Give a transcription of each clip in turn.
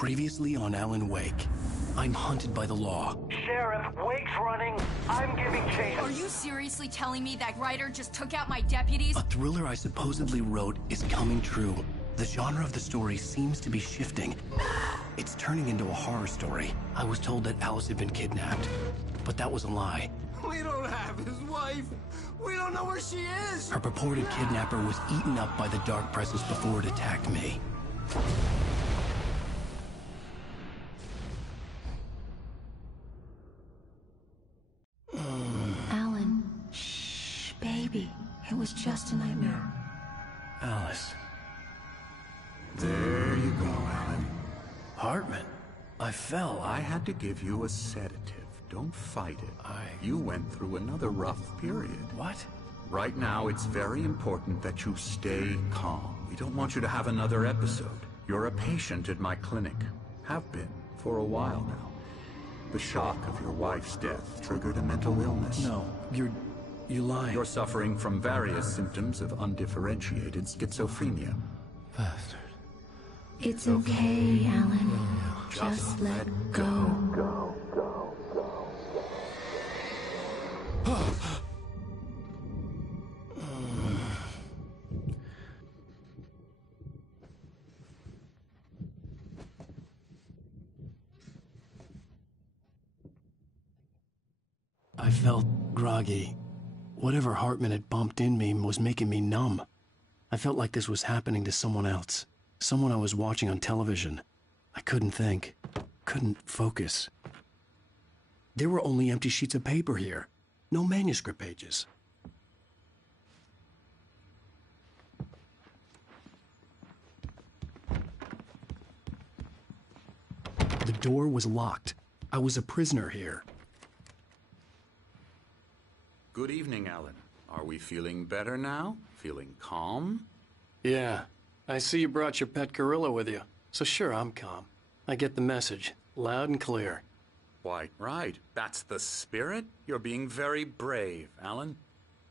Previously on Alan Wake. I'm hunted by the law. Sheriff, Wake's running. I'm giving chase. Are you seriously telling me that writer just took out my deputies? A thriller I supposedly wrote is coming true. The genre of the story seems to be shifting. It's turning into a horror story. I was told that Alice had been kidnapped, but that was a lie. We don't have his wife. We don't know where she is. Her purported kidnapper was eaten up by the dark presence before it attacked me. Alan, shh, baby. It was just a nightmare. Alice. There you go, Alan. Hartman. I fell. I had to give you a sedative. Don't fight it. You went through another rough period. What? Right now, it's very important that you stay calm. We don't want you to have another episode. You're a patient at my clinic. Have been for a while now. The shock of your wife's death triggered a mental illness. No, you're lying. You're suffering from various symptoms of undifferentiated schizophrenia. Bastard. It's okay, Alan. Just let go. I felt groggy. Whatever Hartman had bumped in me was making me numb. I felt like this was happening to someone else. Someone I was watching on television. I couldn't think. Couldn't focus. There were only empty sheets of paper here. No manuscript pages. The door was locked. I was a prisoner here. Good evening, Alan. Are we feeling better now? Feeling calm? Yeah. I see you brought your pet gorilla with you. So sure, I'm calm. I get the message. Loud and clear. Quite right. That's the spirit. You're being very brave, Alan.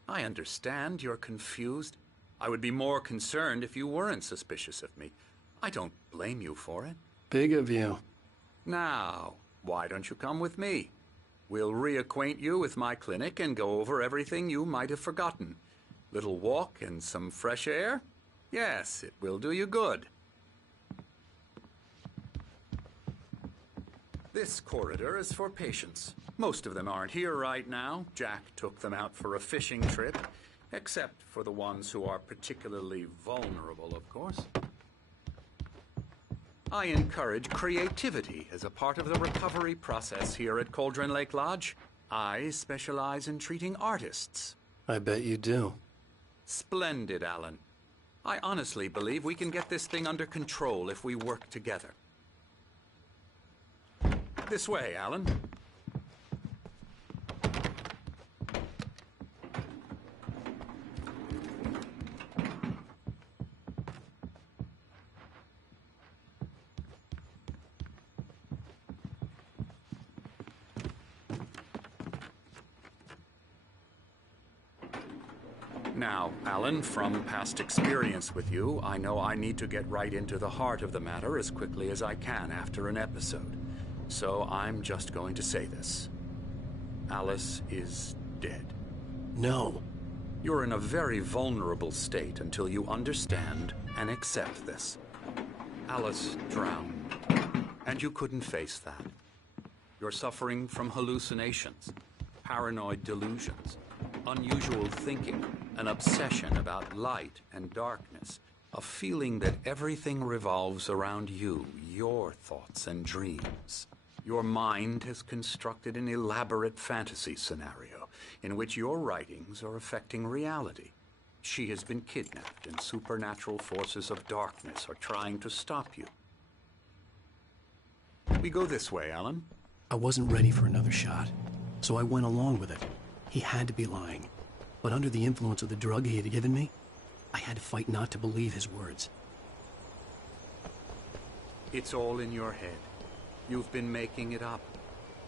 I understand you're confused. I would be more concerned if you weren't suspicious of me. I don't blame you for it. Big of you. Now, why don't you come with me? We'll reacquaint you with my clinic and go over everything you might have forgotten. Little walk and some fresh air? Yes, it will do you good. This corridor is for patients. Most of them aren't here right now. Jack took them out for a fishing trip, except for the ones who are particularly vulnerable, of course. I encourage creativity as a part of the recovery process here at Cauldron Lake Lodge. I specialize in treating artists. I bet you do. Splendid, Alan. I honestly believe we can get this thing under control if we work together. This way, Alan. Now, Alan, from past experience with you, I know I need to get right into the heart of the matter as quickly as I can after an episode. So I'm just going to say this. Alice is dead. No. You're in a very vulnerable state until you understand and accept this. Alice drowned, and you couldn't face that. You're suffering from hallucinations, paranoid delusions, unusual thinking, an obsession about light and darkness, a feeling that everything revolves around you, your thoughts and dreams. Your mind has constructed an elaborate fantasy scenario in which your writings are affecting reality. She has been kidnapped, and supernatural forces of darkness are trying to stop you. We go this way, Alan. I wasn't ready for another shot, so I went along with it. He had to be lying. But under the influence of the drug he had given me, I had to fight not to believe his words. It's all in your head. You've been making it up.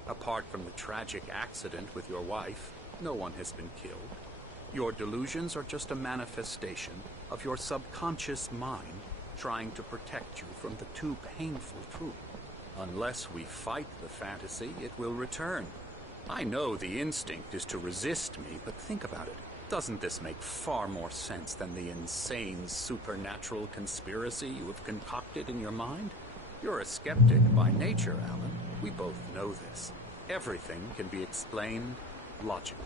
Apart from the tragic accident with your wife, no one has been killed. Your delusions are just a manifestation of your subconscious mind trying to protect you from the too painful truth. Unless we fight the fantasy, it will return. I know the instinct is to resist me, but think about it. Doesn't this make far more sense than the insane supernatural conspiracy you have concocted in your mind? You're a skeptic by nature, Alan. We both know this. Everything can be explained logically.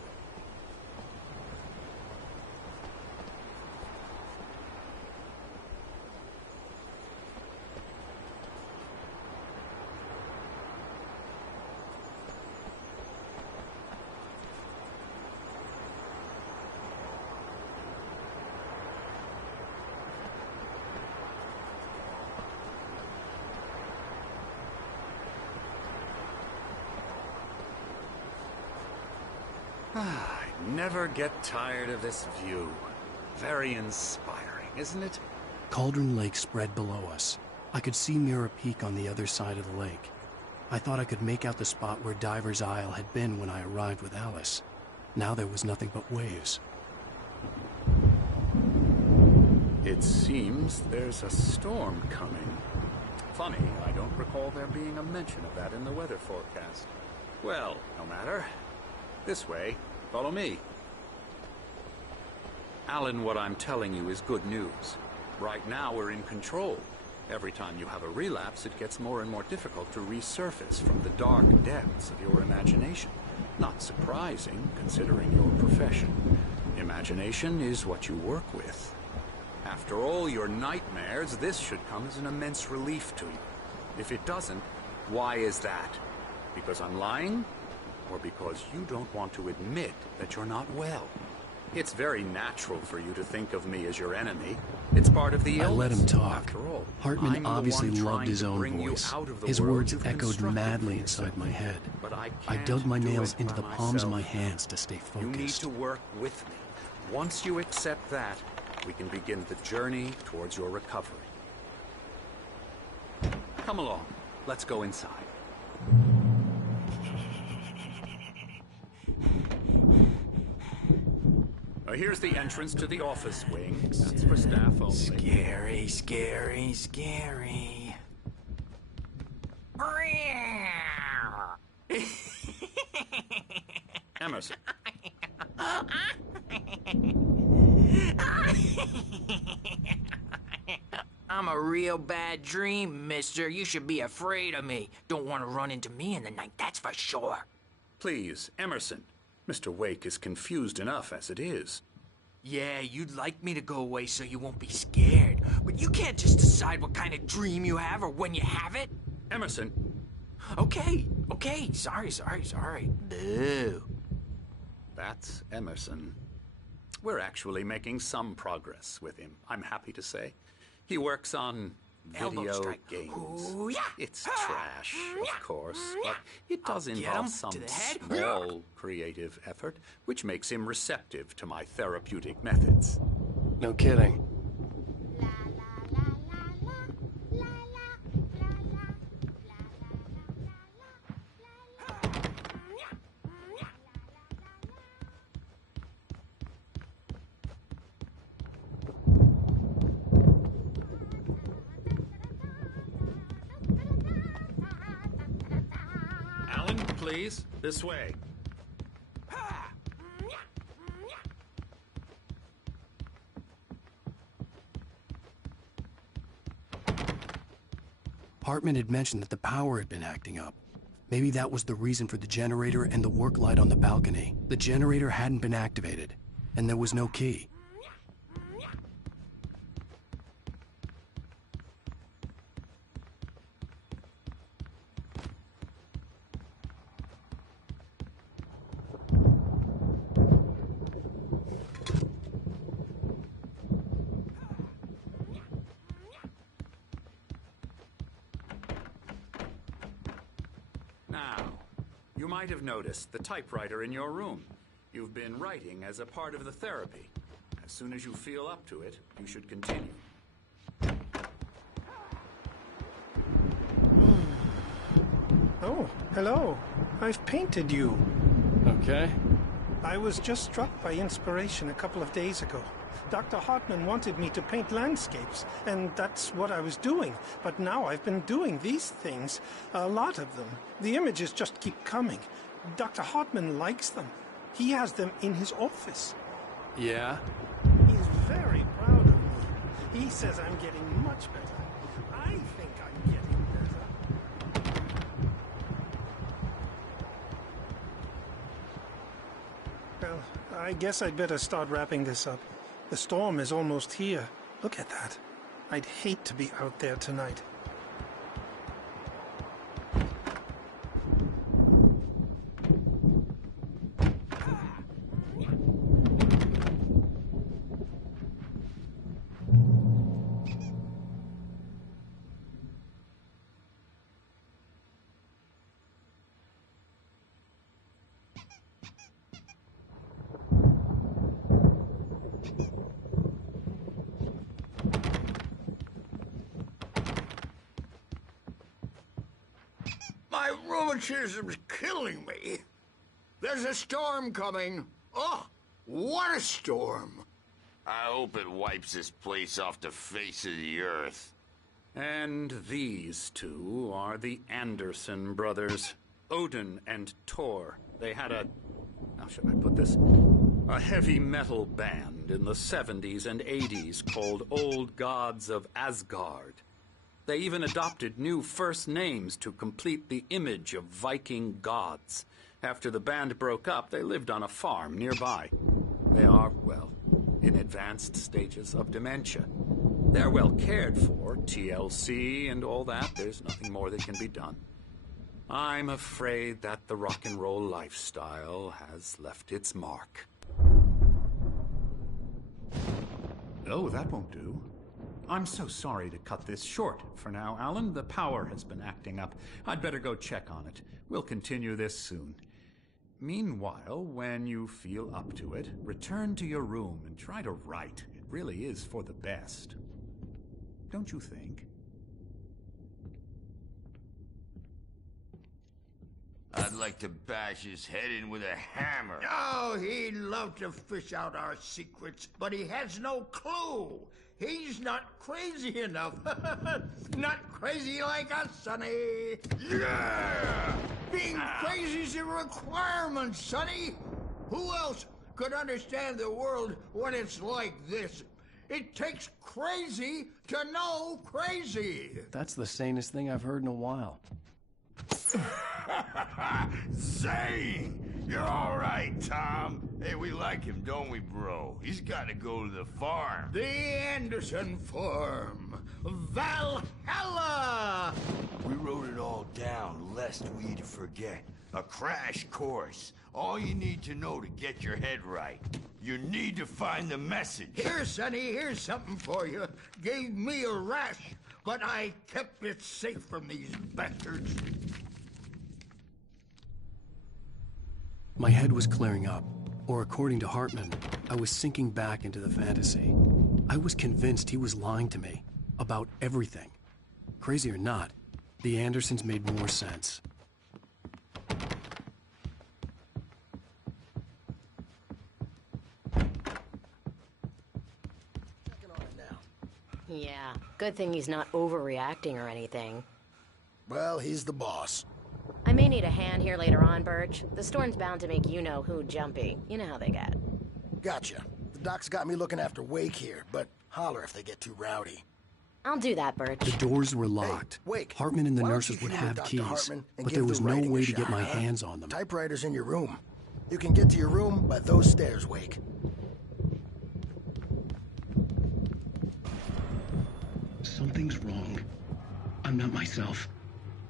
I never get tired of this view. Very inspiring, isn't it? Cauldron Lake spread below us. I could see Mirror Peak on the other side of the lake. I thought I could make out the spot where Diver's Isle had been when I arrived with Alice. Now there was nothing but waves. It seems there's a storm coming. Funny, I don't recall there being a mention of that in the weather forecast. Well, no matter. This way. Follow me. Alan, what I'm telling you is good news. Right now we're in control. Every time you have a relapse, it gets more and more difficult to resurface from the dark depths of your imagination. Not surprising, considering your profession. Imagination is what you work with. After all your nightmares, this should come as an immense relief to you. If it doesn't, why is that? Because I'm lying? Or because you don't want to admit that you're not well? It's very natural for you to think of me as your enemy. It's part of the illness. I let him talk. After all, Hartman I'm obviously the one loved trying his to own bring you voice. out of the His world words you've echoed constructed madly for inside yourself. my head. But I I can't dug my do nails it into by the palms of my myself. hands to stay focused. You need to work with me. Once you accept that, we can begin the journey towards your recovery. Come along. Let's go inside. Here's the entrance to the office wing. That's for staff only. Scary, scary, scary. Emerson. I'm a real bad dream, mister. You should be afraid of me. Don't want to run into me in the night, that's for sure. Please, Emerson. Mr. Wake is confused enough as it is. Yeah, you'd like me to go away so you won't be scared. But you can't just decide what kind of dream you have or when you have it. Emerson. Okay. Sorry. Boo. That's Emerson. We're actually making some progress with him, I'm happy to say. He works on Elbow video strike. games. Ooh, yeah. It's trash, of course, but it does I'll get involve him some to the head. small creative effort, which makes him receptive to my therapeutic methods. No kidding. Alan, please, this way. Hartman had mentioned that the power had been acting up. Maybe that was the reason for the generator and the work light on the balcony. The generator hadn't been activated, and there was no key. Now, you might have noticed the typewriter in your room. You've been writing as a part of the therapy. As soon as you feel up to it, you should continue. Oh, hello. I've painted you. Okay. I was just struck by inspiration a couple of days ago. Dr. Hartman wanted me to paint landscapes, and that's what I was doing. But now I've been doing these things, a lot of them. The images just keep coming. Dr. Hartman likes them. He has them in his office. Yeah? He's very proud of me. He says I'm getting much better. I think I'm getting better. Well, I guess I'd better start wrapping this up. The storm is almost here. Look at that. I'd hate to be out there tonight. My rheumatism's killing me. There's a storm coming. Oh, what a storm. I hope it wipes this place off the face of the earth. And these two are the Anderson brothers, Odin and Thor. They had how should I put this? A heavy metal band in the 70s and 80s called Old Gods of Asgard. They even adopted new first names to complete the image of Viking gods. After the band broke up, they lived on a farm nearby. They are, well, in advanced stages of dementia. They're well cared for, TLC and all that. There's nothing more that can be done. I'm afraid that the rock and roll lifestyle has left its mark. Oh, that won't do. I'm so sorry to cut this short for now, Alan. The power has been acting up. I'd better go check on it. We'll continue this soon. Meanwhile, when you feel up to it, return to your room and try to write. It really is for the best. Don't you think? I'd like to bash his head in with a hammer. Oh, he'd love to fish out our secrets, but he has no clue. He's not crazy enough. Not crazy like us, Sonny. Yeah! Being crazy's a requirement, Sonny. Who else could understand the world when it's like this? It takes crazy to know crazy. That's the sanest thing I've heard in a while. Zane! You're all right, Tom. Hey, we like him, don't we, bro? He's got to go to the farm. The Anderson farm. Valhalla! We wrote it all down, lest we forget. A crash course. All you need to know to get your head right. You need to find the message. Here, Sonny, here's something for you. Gave me a rash, but I kept it safe from these bastards. My head was clearing up, or according to Hartman, I was sinking back into the fantasy. I was convinced he was lying to me about everything. Crazy or not, the Andersons made more sense. Yeah, good thing he's not overreacting or anything. Well, he's the boss. I may need a hand here later on, Birch. The storm's bound to make you-know-who jumpy. You know how they get. Gotcha. The doc's got me looking after Wake here, but holler if they get too rowdy. I'll do that, Birch. The doors were locked. Hey, Wake, Hartman and the why don't nurses you would humor have Dr. keys, Hartman and but give there the was no writing a way to shot, get my huh? hands on them. Typewriter's in your room. You can get to your room by those stairs, Wake. Something's wrong. I'm not myself.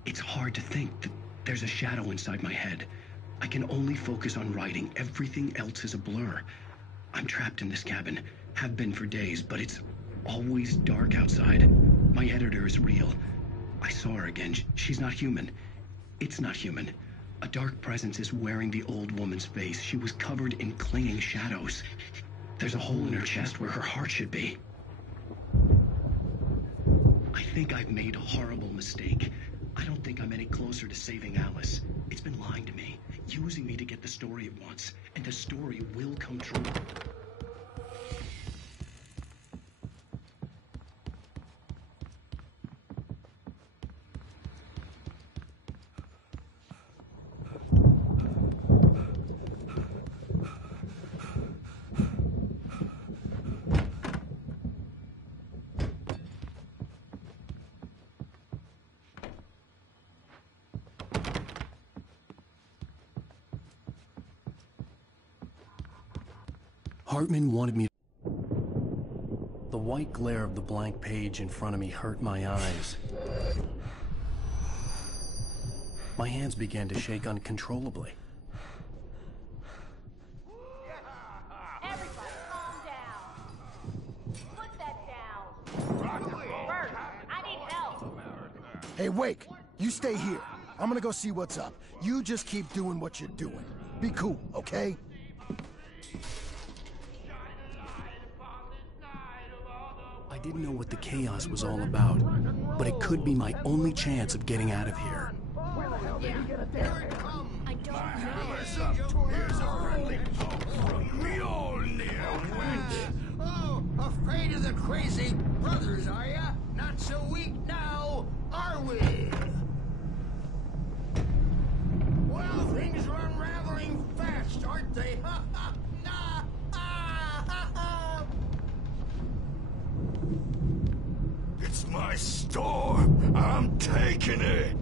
It's hard to think that there's a shadow inside my head. I can only focus on writing. Everything else is a blur. I'm trapped in this cabin. Have been for days, but it's always dark outside. My editor is real. I saw her again. She's not human. It's not human. A dark presence is wearing the old woman's face. She was covered in clinging shadows. There's a hole in her chest where her heart should be. I think I've made a horrible mistake. I don't think I'm any closer to saving Alice. It's been lying to me, using me to get the story it wants, and the story will come true. Hartman wanted me. The white glare of the blank page in front of me hurt my eyes. My hands began to shake uncontrollably. Everybody, calm down. Put that down. Bert, I need help. Hey, Wake, you stay here. I'm gonna go see what's up. You just keep doing what you're doing. Be cool, okay? I didn't know what the chaos was all about, but it could be my only chance of getting out of here. I don't know. Here's a friendly poke from Mjolnir, wench. Oh, afraid of the crazy brothers, are ya? Not so weak now, are we? Well, things are unraveling fast, aren't they? Ha ha! Nah! Ah, ha ha! It's my store. I'm taking it.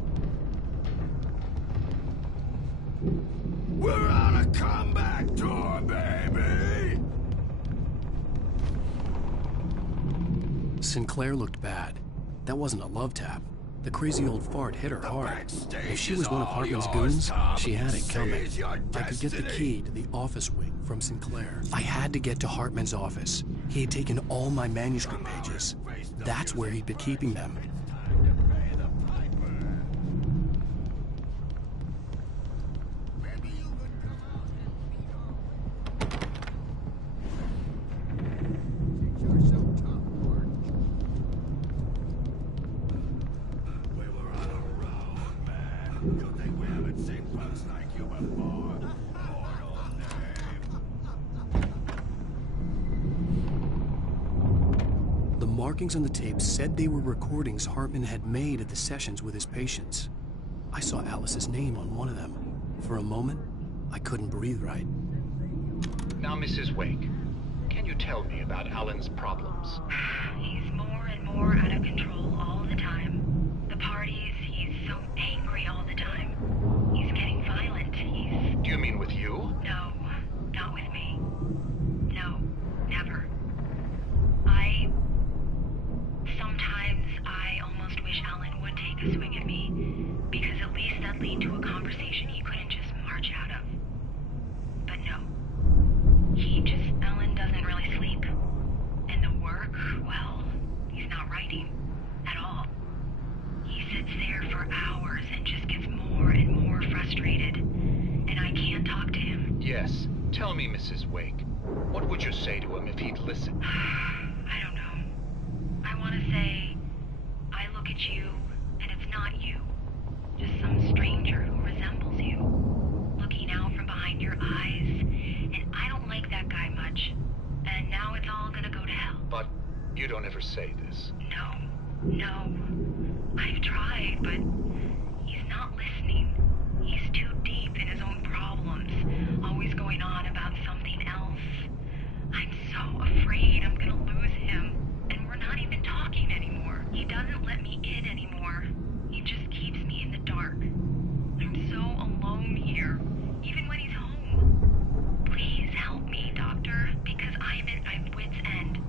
We're on a comeback tour, baby! Sinclair looked bad. That wasn't a love tap. The crazy old fart hit her hard. If she was one of Hartman's goons, she had it coming. I could get the key to the office wing from Sinclair. I had to get to Hartman's office. He had taken all my manuscript pages. That's where he'd been keeping them. The markings on the tape said they were recordings Hartman had made at the sessions with his patients. I saw Alice's name on one of them. For a moment, I couldn't breathe right. Now, Mrs. Wake, can you tell me about Alan's problems? He's more and more out of control all the time. The parties, he's so angry all the time. He's getting violent. Do you mean with you? No, not with me. No, never. Sometimes I almost wish Alan would take a swing at me, because at least that'd lead to a conversation he couldn't just march out of. But no. Alan doesn't really sleep. And the work, well, he's not writing at all. He sits there for hours and just gets more and more frustrated. And I can't talk to him. Yes. Tell me, Mrs. Wake, what would you say to him if he'd listen? I don't know. I want to say, I look at you, and it's not you. Just some stranger who resembles you. Looking out from behind your eyes, and I don't like that guy much. And now it's all gonna go to hell. But you don't ever say this. No. I've tried, but he's not listening. He's too deep in his own problems, always going on about something else. I'm so afraid I'm gonna lose him, and we're not even talking anymore. He doesn't let me in anymore. He just keeps me in the dark. I'm so alone here, even when he's home. Please help me, Doctor, because I'm at my wit's end.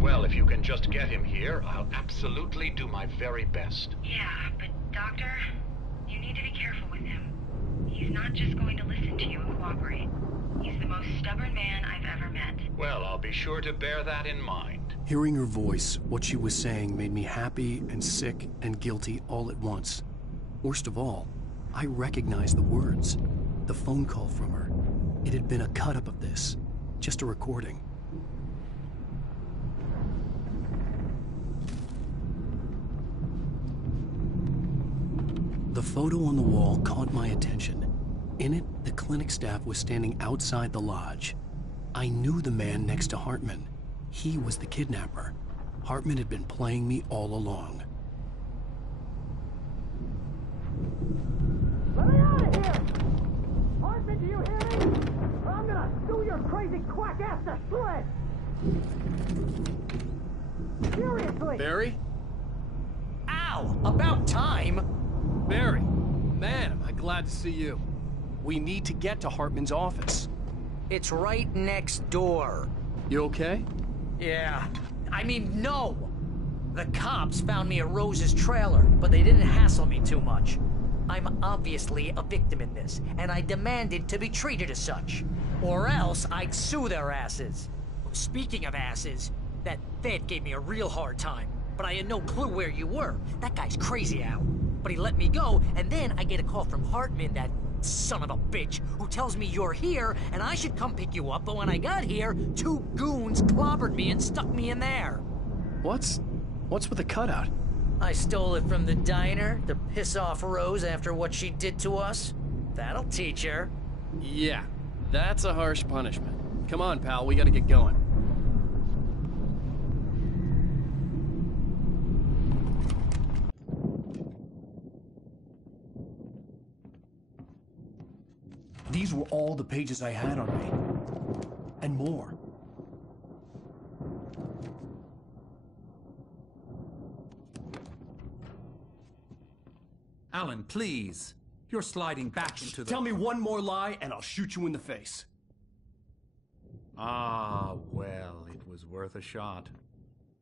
Well, if you can just get him here, I'll absolutely do my very best. Yeah, but Doctor, you need to be careful with him. He's not just going to listen to you and cooperate. He's the most stubborn man I've ever met. Well, I'll be sure to bear that in mind. Hearing her voice, what she was saying made me happy and sick and guilty all at once. Worst of all, I recognized the words. The phone call from her. It had been a cut-up of this. Just a recording. The photo on the wall caught my attention. In it, the clinic staff was standing outside the lodge. I knew the man next to Hartman. He was the kidnapper. Hartman had been playing me all along. Let me out of here! Hartman, do you hear me? Or I'm gonna sue your crazy quack ass to shreds! Seriously! Barry? Ow! About time! Barry, man, am I glad to see you. We need to get to Hartman's office. It's right next door. You okay? Yeah. I mean, no! The cops found me at Rose's trailer, but they didn't hassle me too much. I'm obviously a victim in this, and I demanded to be treated as such. Or else I'd sue their asses. Speaking of asses, that Fed gave me a real hard time, but I had no clue where you were. That guy's crazy, Al. But he let me go, and then I get a call from Hartman, that son of a bitch, who tells me you're here, and I should come pick you up, but when I got here, 2 goons clobbered me and stuck me in there. What's with the cutout? I stole it from the diner to piss off Rose after what she did to us. That'll teach her. Yeah, that's a harsh punishment. Come on, pal, we gotta get going. These were all the pages I had on me. And more. Alan, please. You're sliding back into the... Tell me one more lie and I'll shoot you in the face. Ah, well, it was worth a shot.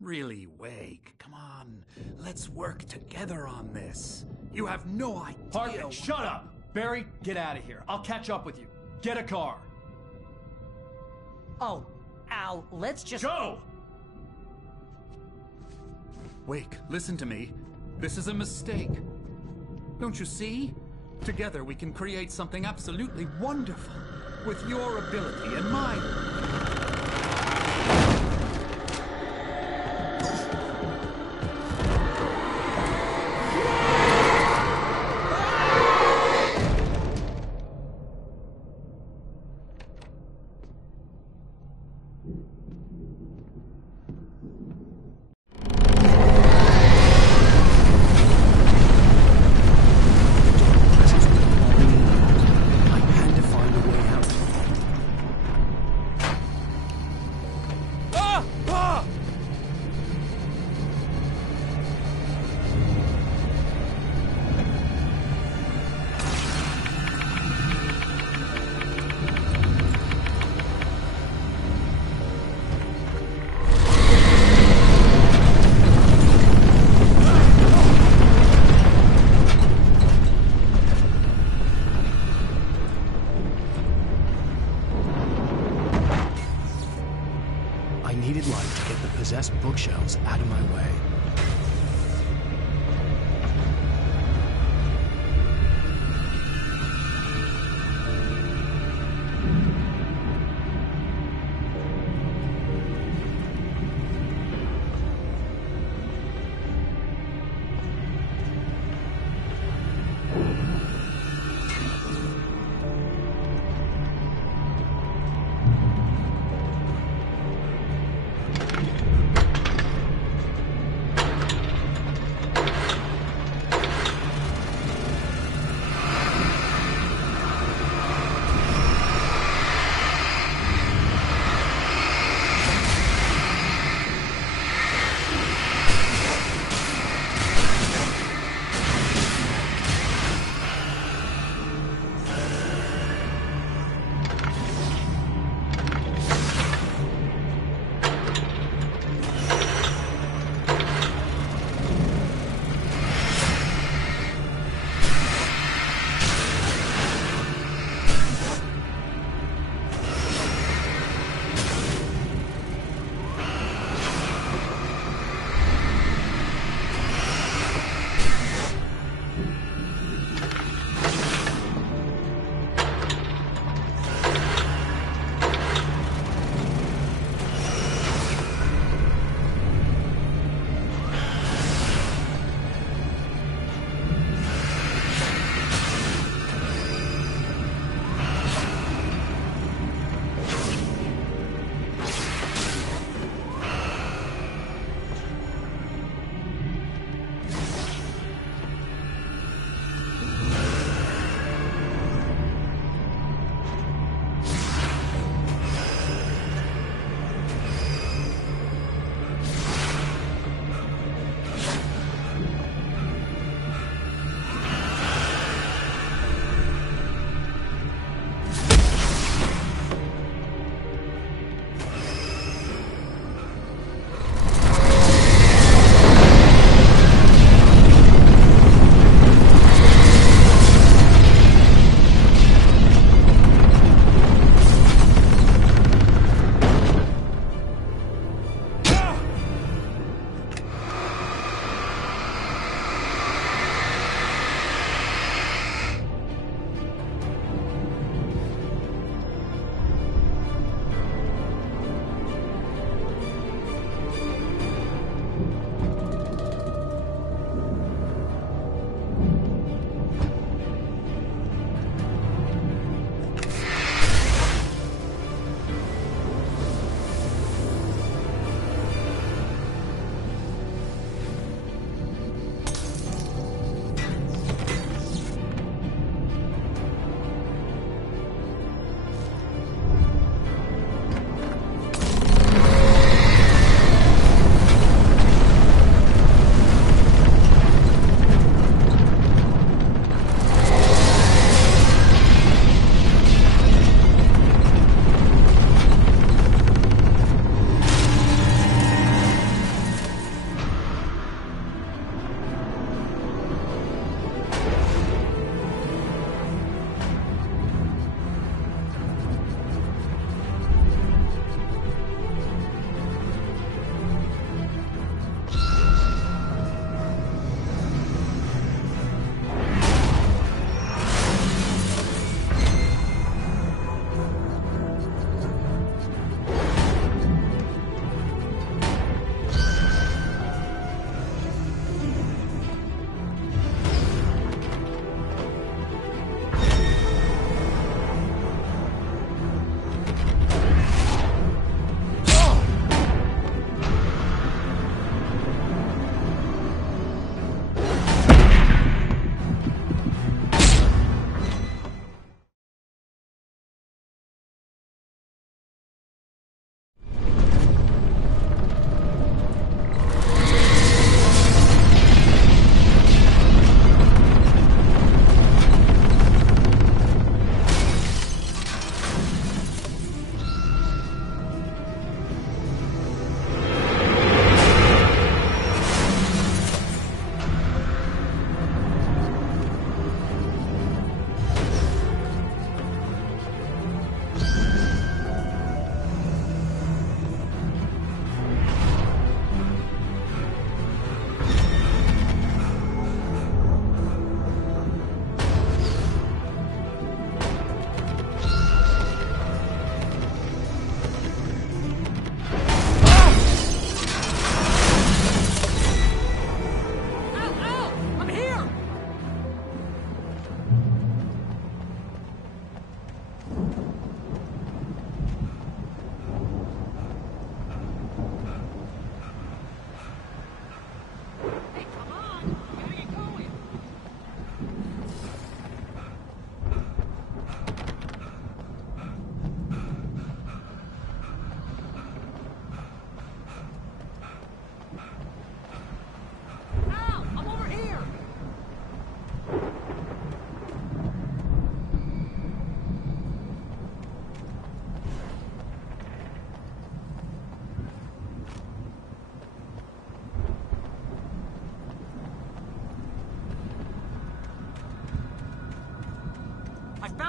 Really, Wake, come on. Let's work together on this. You have no idea... Hartman, shut up! Barry, get out of here. I'll catch up with you. Get a car. Oh, Al, let's just... Go! Wake, listen to me. This is a mistake. Don't you see? Together we can create something absolutely wonderful. With your ability and mine. I needed light to get the possessed bookshelves out of my way.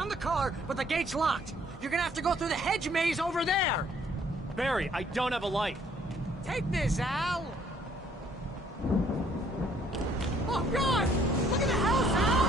found the car, but the gate's locked. You're gonna have to go through the hedge maze over there. Barry, I don't have a light. Take this, Al. Oh, God! Look at the house, Al!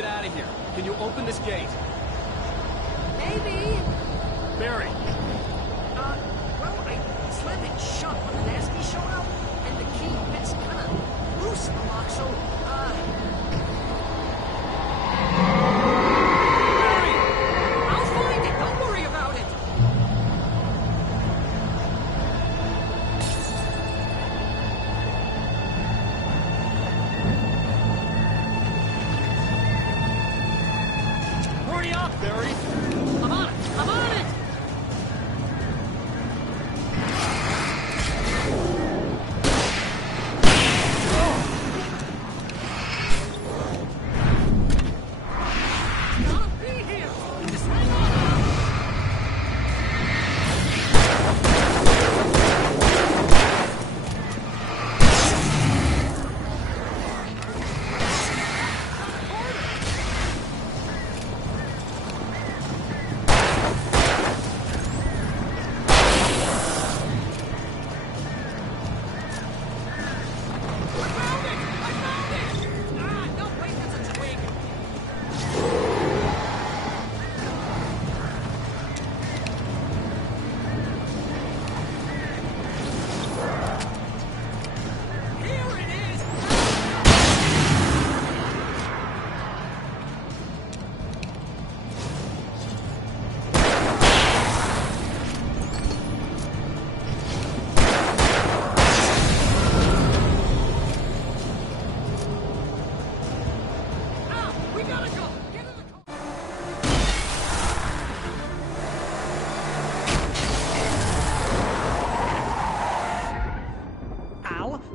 get out of here. Can you open this gate? Maybe. Barry. Well, I slammed it shut when the nasty showed up, and the key fits kind of loose in the lock, so, Barry! I'll find it! Don't worry about it! Hurry up, Barry! I'm on it! I'm on it!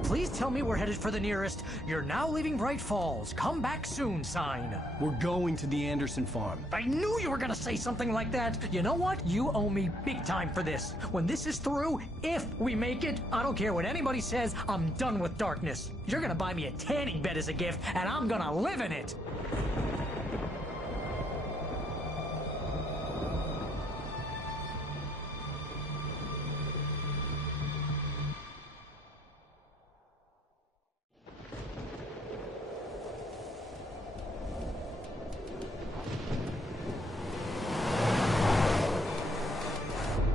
Please tell me we're headed for the nearest "You're now leaving Bright Falls. Come back soon" sign. We're going to the Anderson farm. I knew you were gonna say something like that. You know what? You owe me big time for this. When this is through, if we make it, I don't care what anybody says, I'm done with darkness. You're gonna buy me a tanning bed as a gift, and I'm gonna live in it.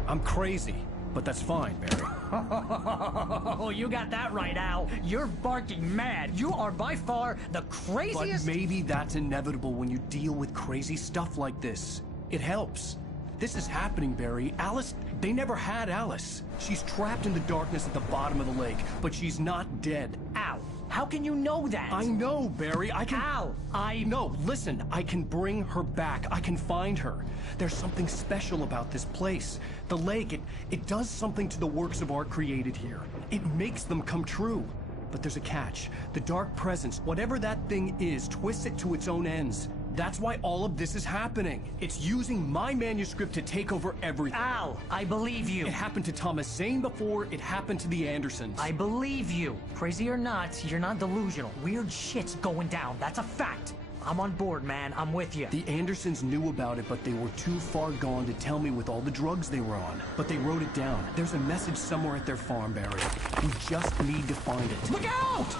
I'm crazy, but that's fine, Barry. Oh, you got that right, Al. You're barking mad. You are by far the craziest... But maybe that's inevitable when you deal with crazy stuff like this. It helps. This is happening, Barry. Alice, they never had Alice. She's trapped in the darkness at the bottom of the lake, but she's not dead. Al, how can you know that? I know, Barry. I can... Al, No, listen. I can bring her back. I can find her. There's something special about this place. The lake, it does something to the works of art created here. It makes them come true. But there's a catch. The dark presence, whatever that thing is, twists it to its own ends. That's why all of this is happening. It's using my manuscript to take over everything. Al, I believe you. It happened to Thomas Zane before, it happened to the Andersons. I believe you. Crazy or not, you're not delusional. Weird shit's going down. That's a fact. I'm on board, man. I'm with you. The Andersons knew about it, but they were too far gone to tell me with all the drugs they were on. But they wrote it down. There's a message somewhere at their farm, Barry. We just need to find it. Look out!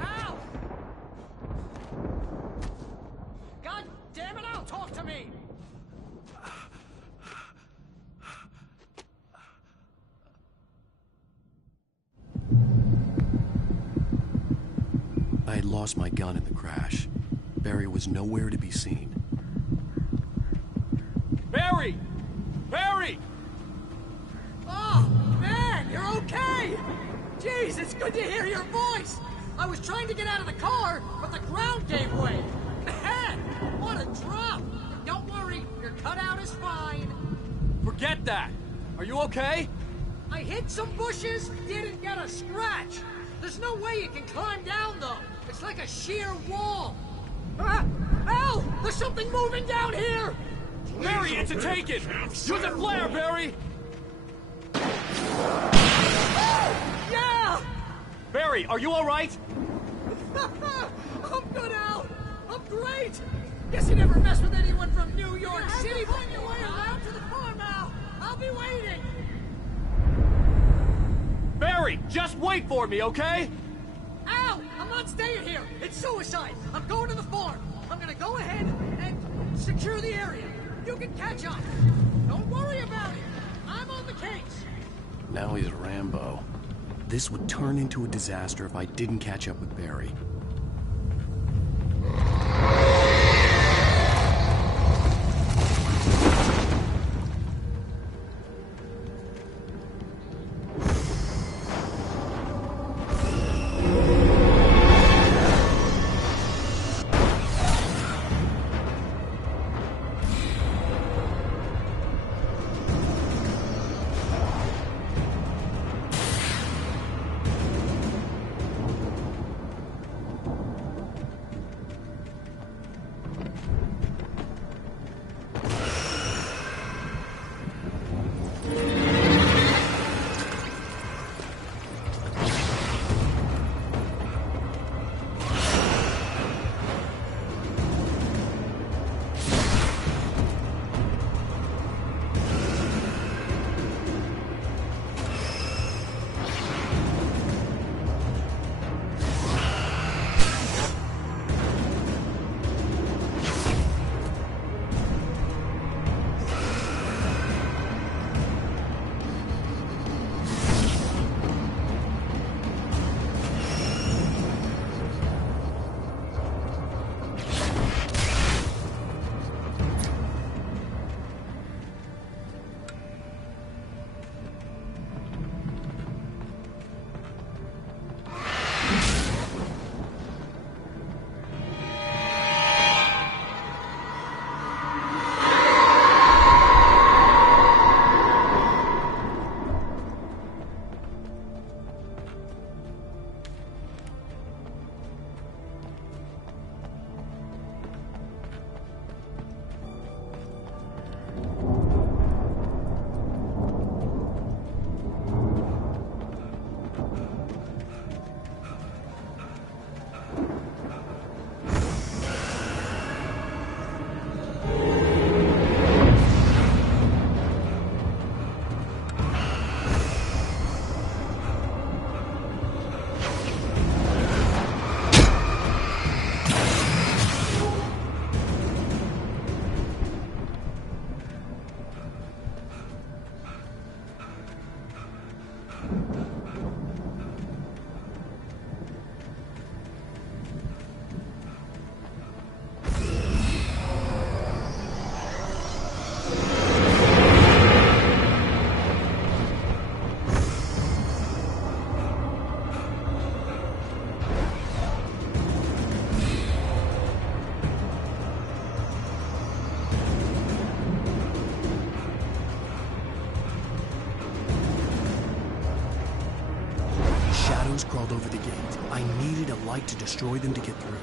Al! God damn it, Al, talk to me! I had lost my gun in the crash. Barry was nowhere to be seen. Barry! Barry! Oh, man, you're okay! Jeez, it's good to hear your voice! I was trying to get out of the car, but the ground gave way! Man, what a drop! Don't worry, your cutout is fine. Forget that! Are you okay? I hit some bushes, didn't get a scratch. There's no way you can climb down, though. It's like a sheer wall. Ah! Al! There's something moving down here! Barry, it's a take-it! Use a flare, Barry! Yeah! Barry, are you all right? I'm good, Al. I'm great. Guess you never mess with anyone from New York City. Find your way around to the farm, Al. I'll be waiting. Barry, just wait for me, okay? Al, I'm not staying here. It's suicide. I'm going to the farm. I'm gonna go ahead and secure the area. You can catch up. Don't worry about it. I'm on the case. Now he's Rambo. This would turn into a disaster if I didn't catch up with Barry. Crawled over the gate. I needed a light to destroy them to get through.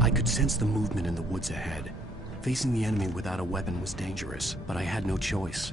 I could sense the movement in the woods ahead. Facing the enemy without a weapon was dangerous, but I had no choice.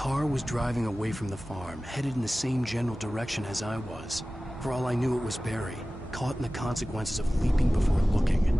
car was driving away from the farm, headed in the same general direction as I was. For all I knew, it was Barry, caught in the consequences of leaping before looking.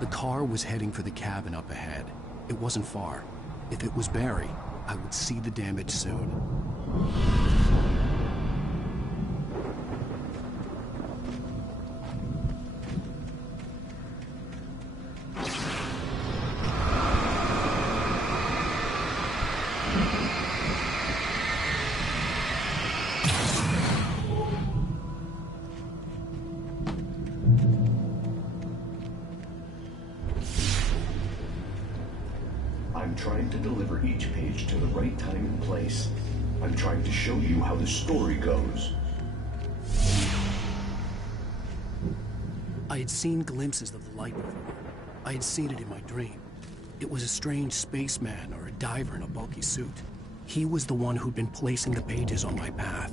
The car was heading for the cabin up ahead. It wasn't far. If it was Barry, I would see the damage soon. I'm trying to deliver each page to the right time and place. I'm trying to show you how the story goes. I had seen glimpses of the light before. I had seen it in my dream. It was a strange spaceman or a diver in a bulky suit. He was the one who'd been placing the pages on my path.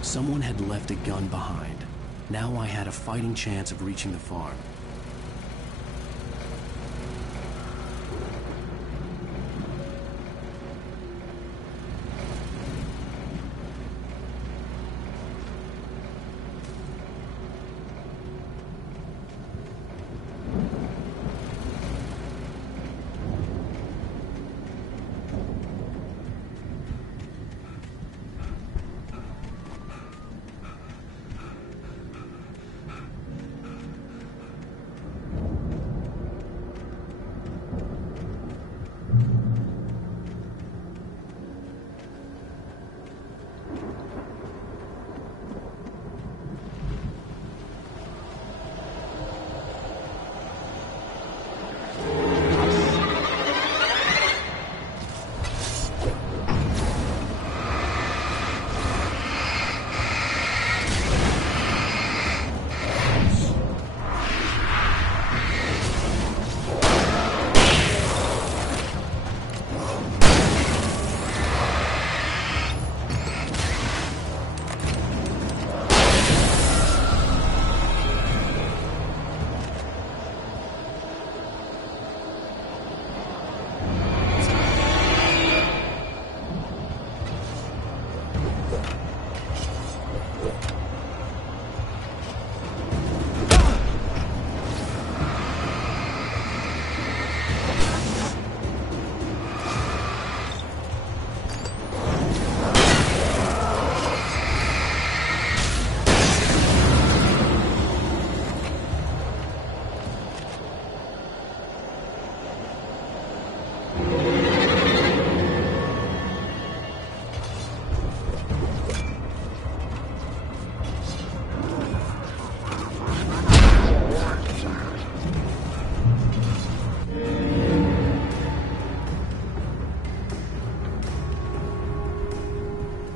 Someone had left a gun behind. Now I had a fighting chance of reaching the farm.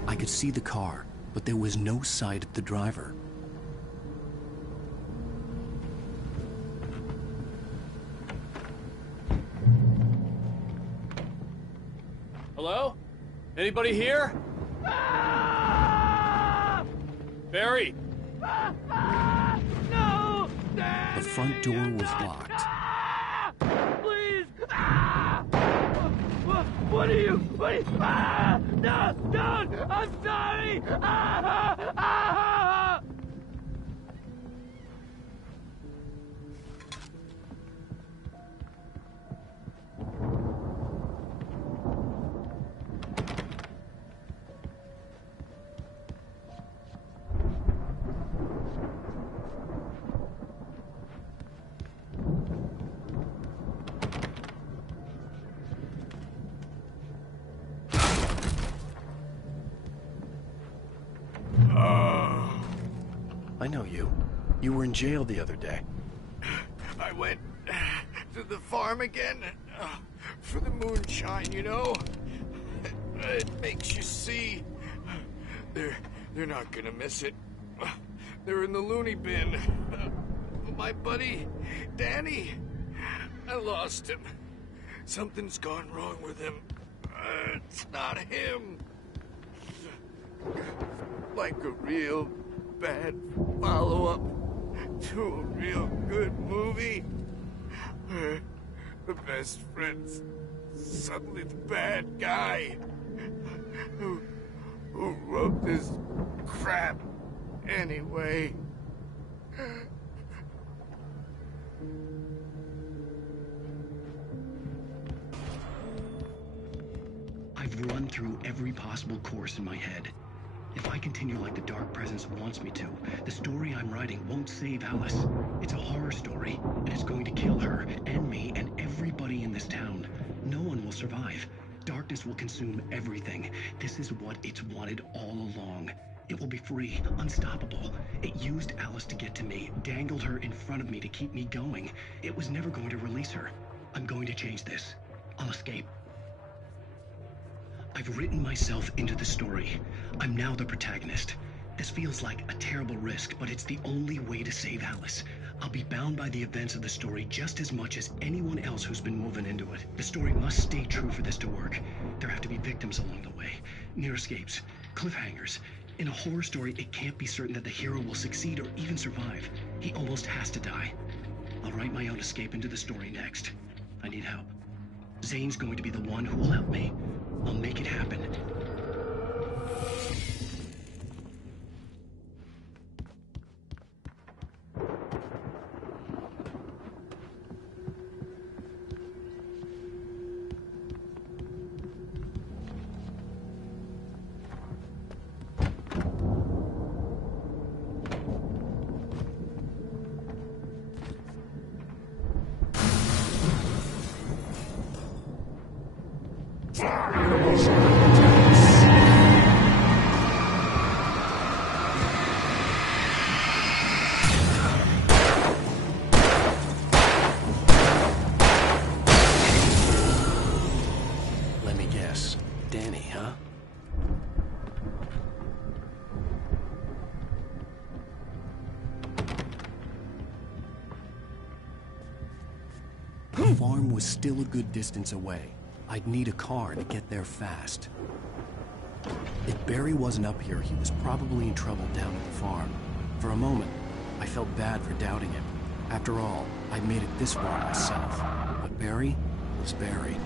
I could see the car, but there was no sight of the driver. Hello? Anybody here? Barry! No! The front door was locked. Please! What are you? No! Don't! I'm sorry! I know you. You were in jail the other day. I went to the farm again for the moonshine, you know? It makes you see. They're not gonna miss it. They're in the loony bin. My buddy, Danny, I lost him. Something's gone wrong with him. It's not him. Like a real bad follow-up to a real good movie. The best friend's suddenly the bad guy who wrote this crap anyway. I've run through every possible course in my head. If I continue like the Dark Presence wants me to, the story I'm writing won't save Alice. It's a horror story, and it's going to kill her, and me, and everybody in this town. No one will survive. Darkness will consume everything. This is what it's wanted all along. It will be free, unstoppable. It used Alice to get to me, dangled her in front of me to keep me going. It was never going to release her. I'm going to change this. I'll escape. I've written myself into the story. I'm now the protagonist. This feels like a terrible risk, but it's the only way to save Alice. I'll be bound by the events of the story just as much as anyone else who's been woven into it. The story must stay true for this to work. There have to be victims along the way, near escapes, cliffhangers. In a horror story, it can't be certain that the hero will succeed or even survive. He almost has to die. I'll write my own escape into the story next. I need help. Zane's going to be the one who will help me. I'll make it happen. Let me guess. Danny, huh? The farm was still a good distance away. I'd need a car to get there fast. If Barry wasn't up here, he was probably in trouble down at the farm. For a moment, I felt bad for doubting him. After all, I'd made it this far myself. But Barry was Barry.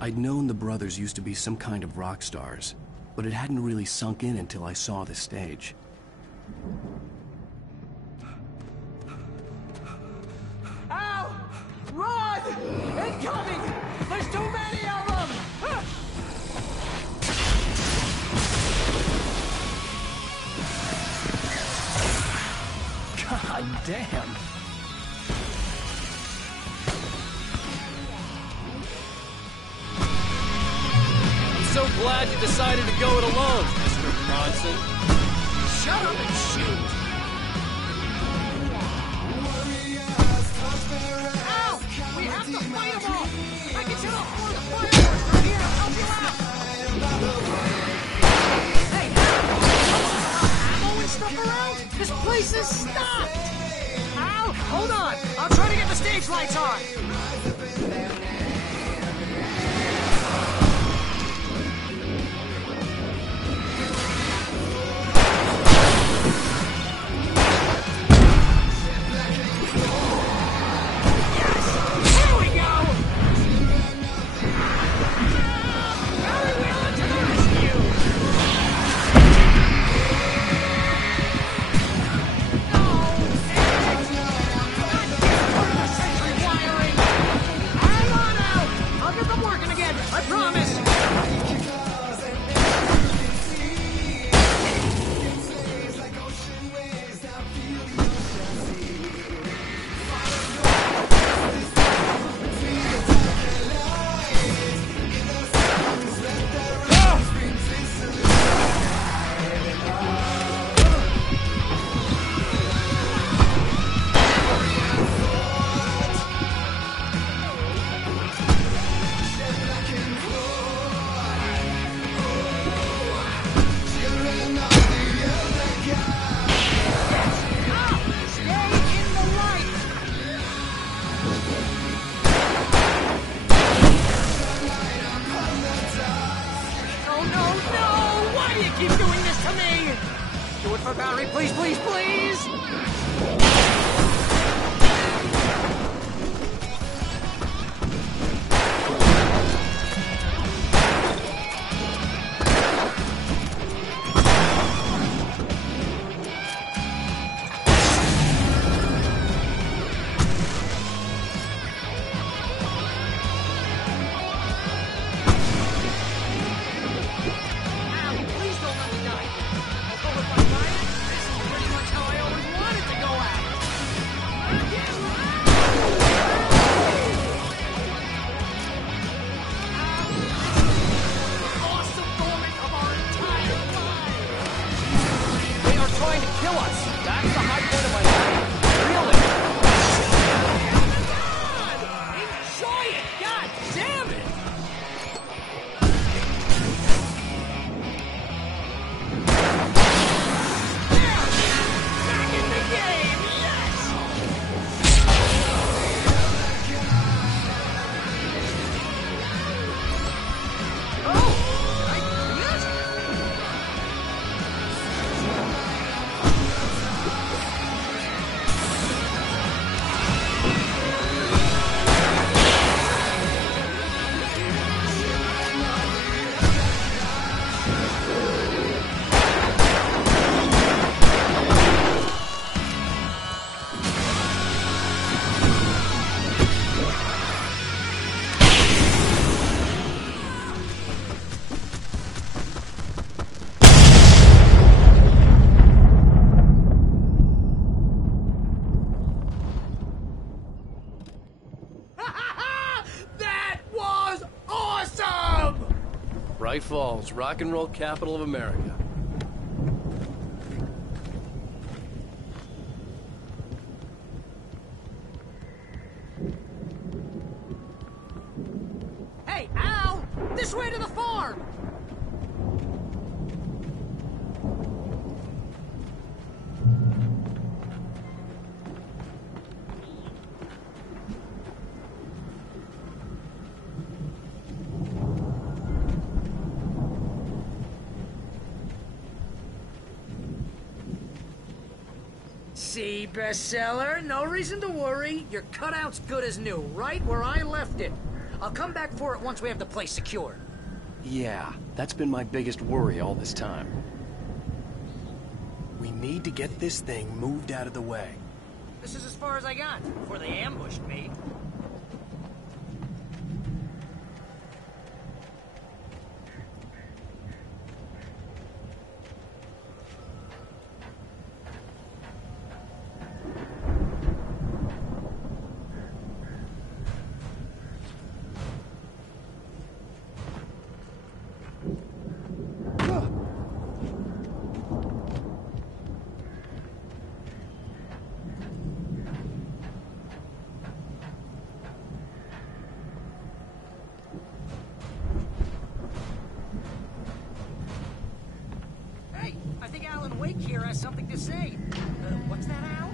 I'd known the brothers used to be some kind of rock stars, but it hadn't really sunk in until I saw the stage. Ow! Run! Incoming! There's too many of them! God damn! I'm so glad you decided to go it alone, Mr. Bronson. Shut up and shoot! Ow! We have to fight them all! I can set off more of the fireworks from here to help you out! Hey, ammo and stuff around? This place is stopped! Ow! Hold on! I'll try to get the stage lights on! Keep doing this to me! Do it for Barry, please, please, please! Bright Falls, rock and roll capital of America. Hey, Al! This way to the farm! See, bestseller? No reason to worry. Your cutout's good as new, right where I left it. I'll come back for it once we have the place secured. Yeah, that's been my biggest worry all this time. We need to get this thing moved out of the way. This is as far as I got before they ambushed me. Wake here has something to say. What's that, Al?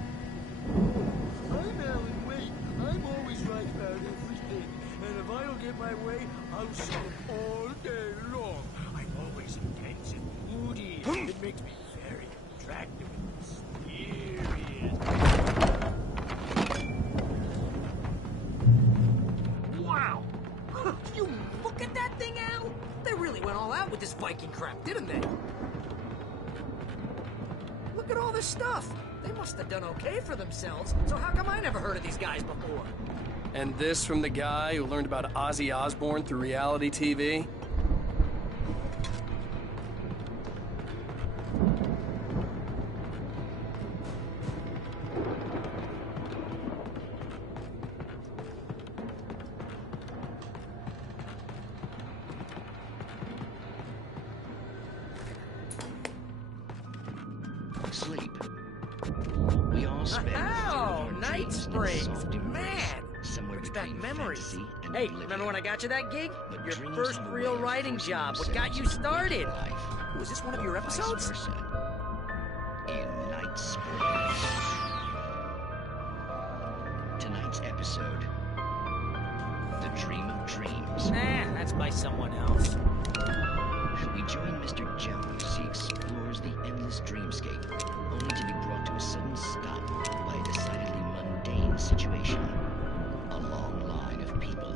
I'm Alan Wake. I'm always right about everything. And if I don't get my way, I'll shout all day long. I'm always intense and moody. It makes me very attractive and mysterious. Wow! You look at that thing, Al! They really went all out with this Viking crap, didn't they? Look at all this stuff. They must have done okay for themselves. So how come I never heard of these guys before? And this from the guy who learned about Ozzy Osbourne through reality TV? Sleep. We all spend Night Springs, man! Somewhere Brings back between memories. fantasy and Hey, oblivion. remember when I got you that gig? But Your dreams first have a real way of writing forcing job. What themselves got you into started? life, Was this one of your or vice episodes? versa. In Night Springs. Tonight's episode: The Dream of Dreams. That's by someone else. We join Mr. Jones as he explores the endless dreamscape, only to be brought to a sudden stop by a decidedly mundane situation. A long line of people.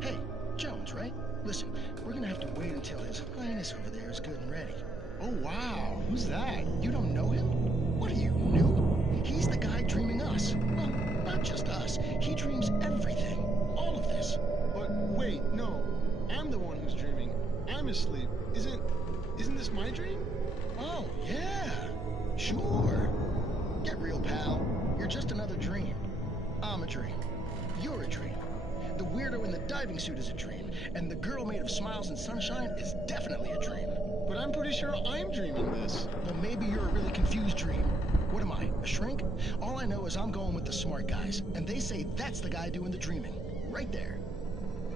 Hey, Jones, right? Listen, we're gonna have to wait until His Highness over there is good and ready. Oh, wow. Who's that? You don't know him? What are you, new? He's the guy dreaming us. Well, not just us. He dreams everything. All of this. But wait, no. I'm the one who's dreaming. I'm asleep. Isn't this my dream? Oh, yeah. Sure. Get real, pal. You're just another dream. I'm a dream. You're a dream. The weirdo in the diving suit is a dream, and the girl made of smiles and sunshine is definitely a dream. But I'm pretty sure I'm dreaming this. Well, maybe you're a really confused dream. What am I, a shrink? All I know is I'm going with the smart guys, and they say that's the guy doing the dreaming. Right there.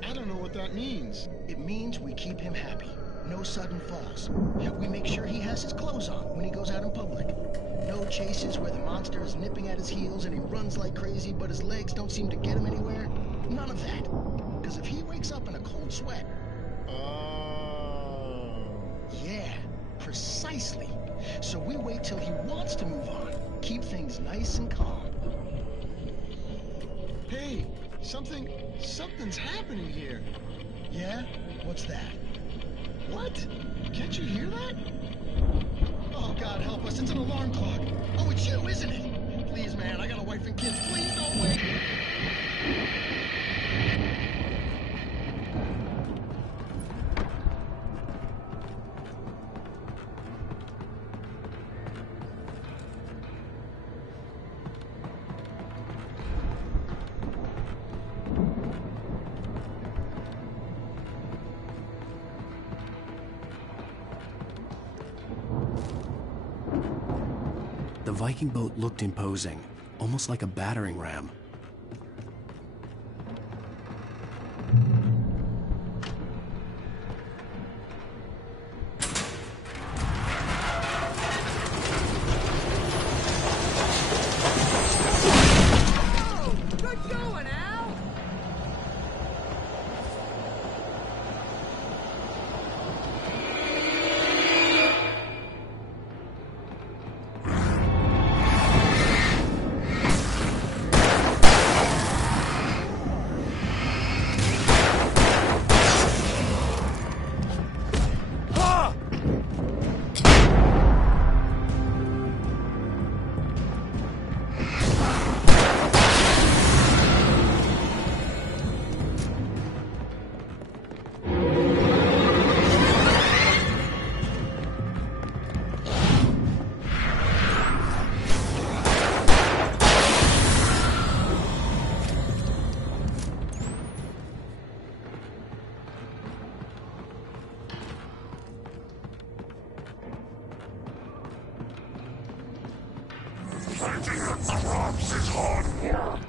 I don't know what that means. It means we keep him happy. No sudden falls. We make sure he has his clothes on when he goes out in public. No chases where the monster is nipping at his heels and he runs like crazy, but his legs don't seem to get him anywhere. None of that. Because if he wakes up in a cold sweat... Yeah, precisely. So we wait till he wants to move on. Keep things nice and calm. Hey, something's happening here. Yeah? What's that? What? Can't you hear that? Oh, God help us, it's an alarm clock. Oh, it's you, isn't it? Please, man, I got a wife and kids. Please don't wait. The Viking boat looked imposing, almost like a battering ram. Good going, Al! Fighting the crops is hard work.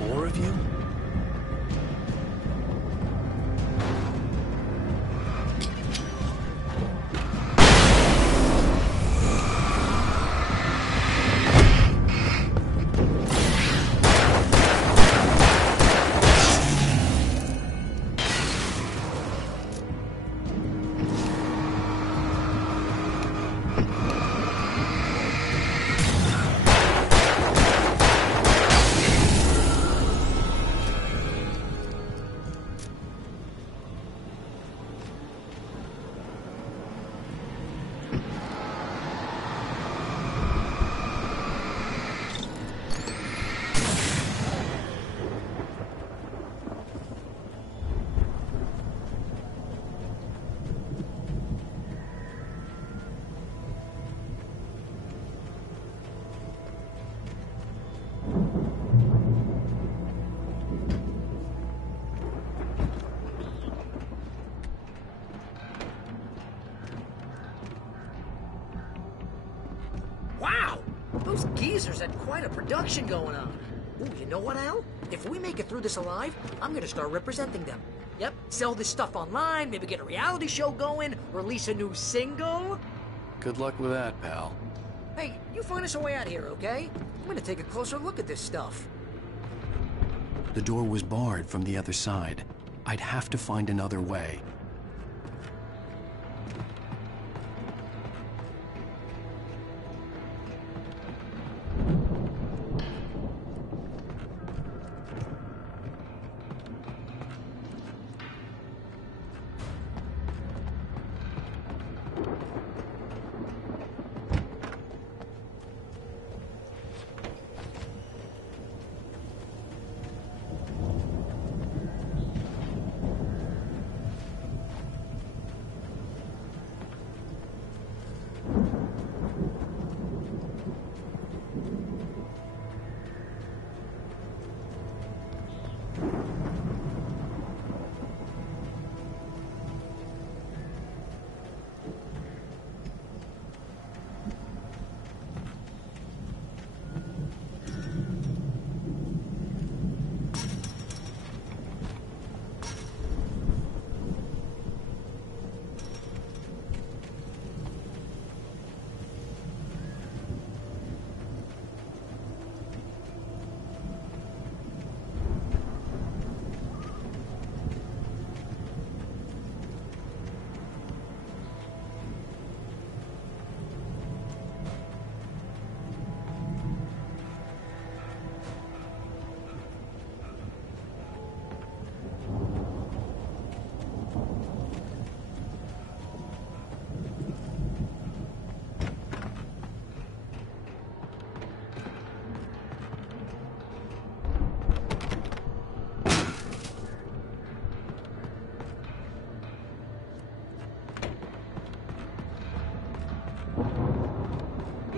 More of you? Wow! Those geezers had quite a production going on. Ooh, you know what, Al? If we make it through this alive, I'm gonna start representing them. Yep, sell this stuff online, maybe get a reality show going, release a new single. Good luck with that, pal. Hey, you find us a way out here, okay? I'm gonna take a closer look at this stuff. The door was barred from the other side. I'd have to find another way.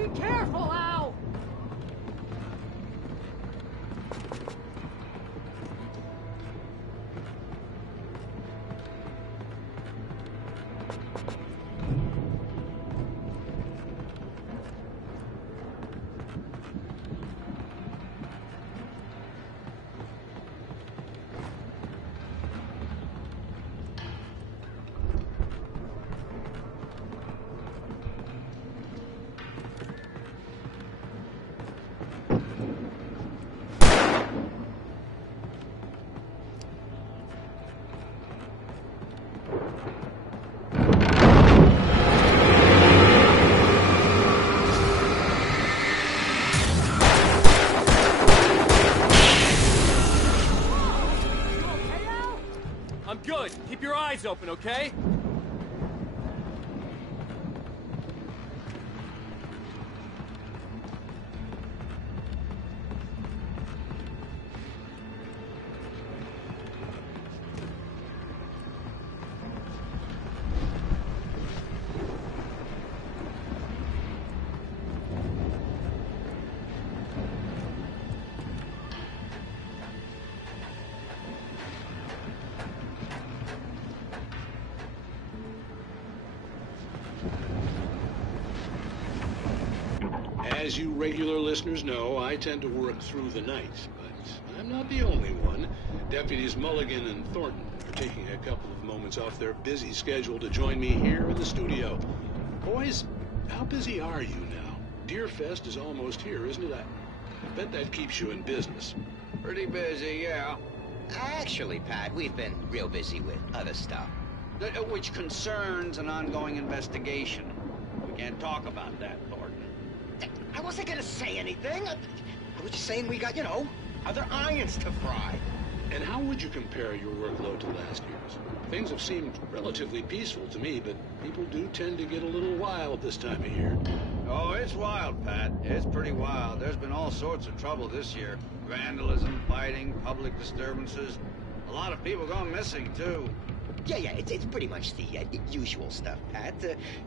Be careful, Al! I'm good. Keep your eyes open, okay? As you regular listeners know, I tend to work through the night, but I'm not the only one. Deputies Mulligan and Thornton are taking a couple of moments off their busy schedule to join me here in the studio. Boys, how busy are you now? Deerfest is almost here, isn't it? I bet that keeps you in business. Pretty busy, yeah. Actually, Pat, we've been real busy with other stuff, which concerns an ongoing investigation. We can't talk about that, Thornton. I wasn't gonna say anything. I was just saying we got, other irons to fry. And how would you compare your workload to last year's? Things have seemed relatively peaceful to me, but people do tend to get a little wild this time of year. Oh, it's wild, Pat. It's pretty wild. There's been all sorts of trouble this year. Vandalism, fighting, public disturbances. A lot of people gone missing, too. Yeah, it's pretty much the usual stuff, Pat.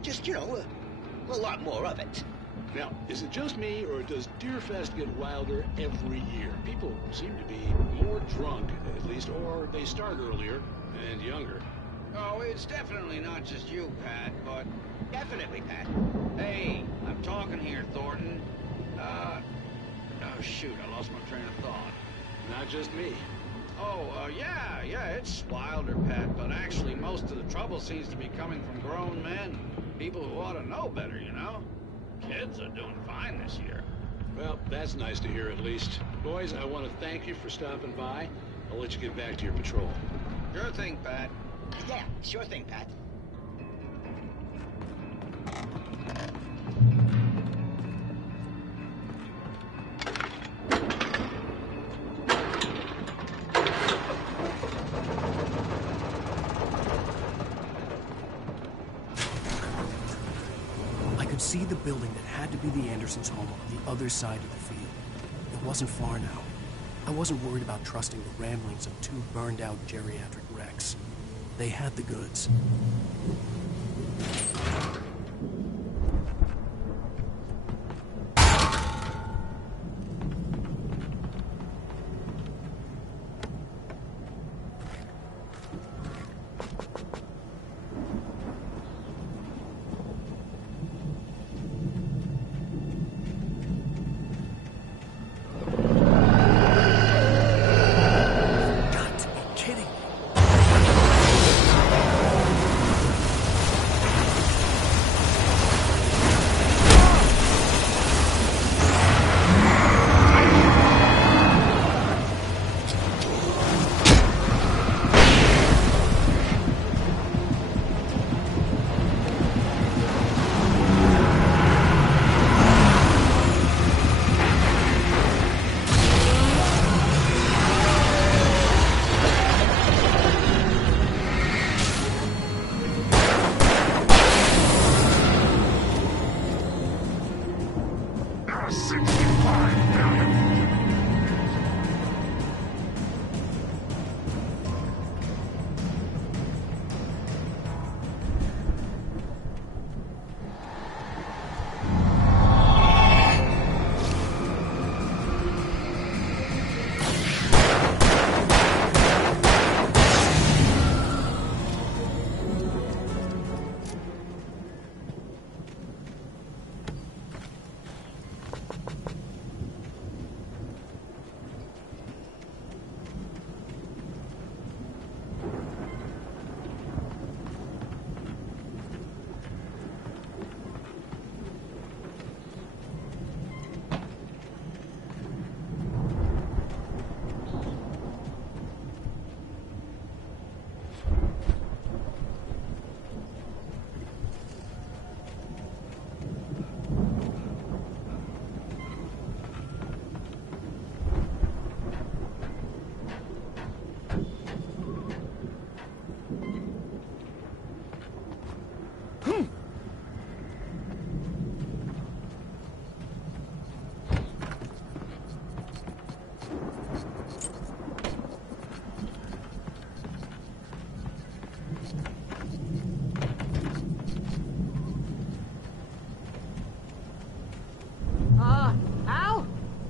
Just, a lot more of it. Now, is it just me, or does Deerfest get wilder every year? People seem to be more drunk, at least, or they start earlier and younger. Oh, it's definitely not just you, Pat, but... Definitely, Pat. Hey, I'm talking here, Thornton. Oh, shoot, I lost my train of thought. Not just me. Oh, yeah, it's wilder, Pat, but actually most of the trouble seems to be coming from grown men. People who ought to know better, Kids are doing fine this year. Well, that's nice to hear at least. Boys, I want to thank you for stopping by. I'll let you get back to your patrol. Sure thing, Pat. Yeah, sure thing, Pat. See the building that had to be the Andersons' home on the other side of the field. It wasn't far now. I wasn't worried about trusting the ramblings of two burned-out geriatric wrecks. They had the goods.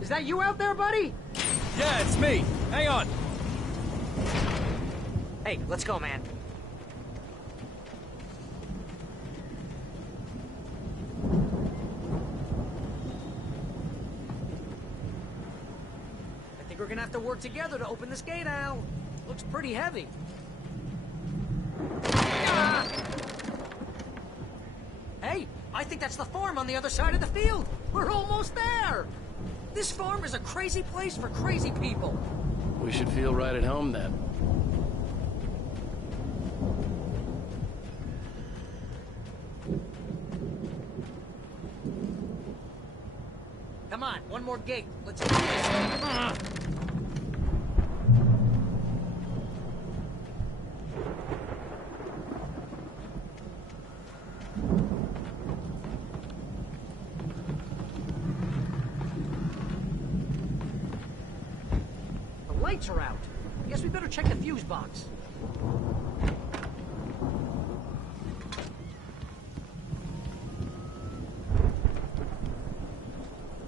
Is that you out there, buddy? Yeah, it's me. Hang on. Hey, let's go, man. I think we're gonna have to work together to open this gate, Al. Looks pretty heavy. Ah! Hey, I think that's the farm on the other side of the field. We're almost there. This farm is a crazy place for crazy people. We should feel right at home then. Come on, one more gate. Let's do this. The lights are out. I guess we better check the fuse box.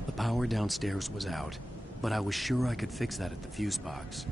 The power downstairs was out, but I was sure I could fix that at the fuse box.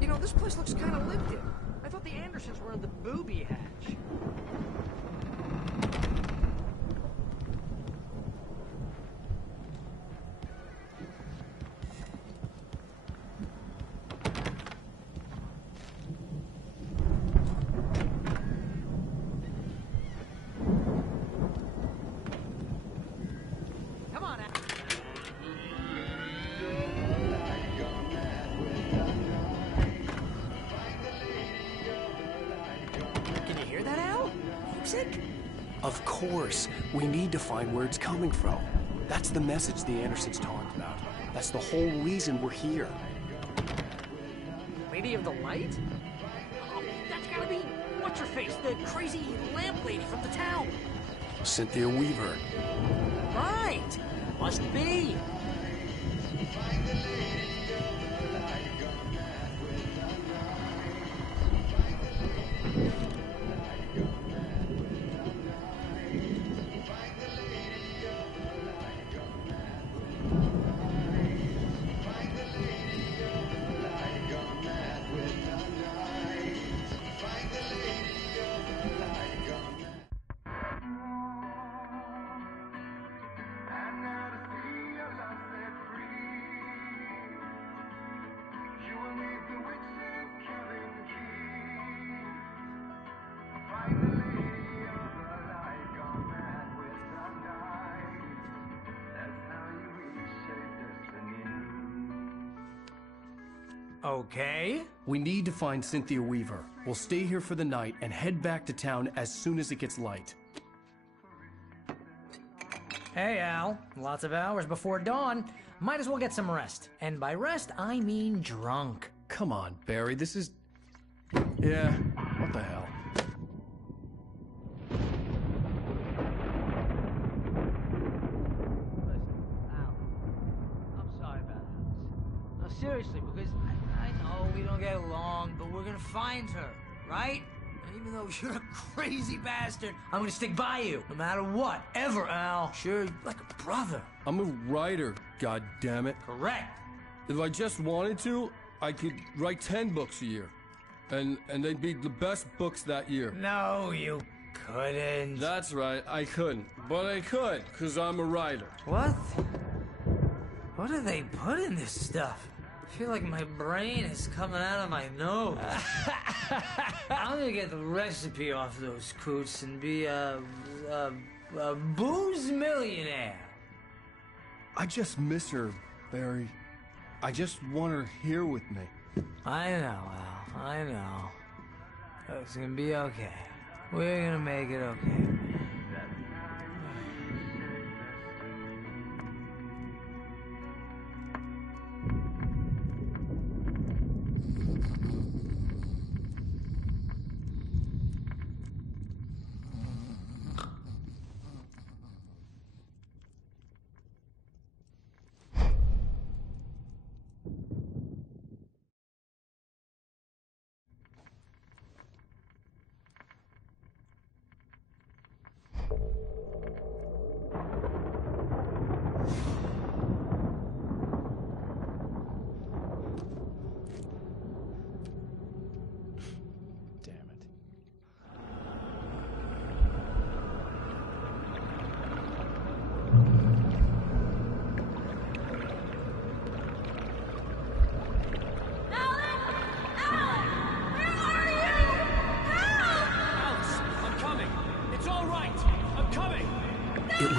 You know, this place looks kind of lived in. I thought the Andersons were in the booby hatch. Come on, Al. Can you hear that, Al? Music? Of course. We need to find where it's coming from. That's the message the Andersons talked about. That's the whole reason we're here. Lady of the Light? Oh, that's gotta be what's-her-face, the crazy lamp lady from the town. Cynthia Weaver. Right. Must be. Okay. We need to find Cynthia Weaver. We'll stay here for the night and head back to town as soon as it gets light. Hey, Al. Lots of hours before dawn. Might as well get some rest. And by rest, I mean drunk. Come on, Barry, this is... Yeah, what the hell? I'm sorry about Alice. No, seriously, because I know we don't get along, but we're gonna find her, right? And even though you're a crazy bastard, I'm gonna stick by you, no matter what, ever, Al. Sure, like a brother. I'm a writer, goddammit. Correct. If I just wanted to, I could write 10 books a year. And they'd be the best books that year. No, you couldn't. That's right, I couldn't. But I could, because I'm a writer. What? What do they put in this stuff? I feel like my brain is coming out of my nose. I'm gonna get the recipe off those coots and be a booze millionaire. I just miss her, Barry. I just want her here with me. I know, Al. I know. It's gonna be okay. We're gonna make it okay.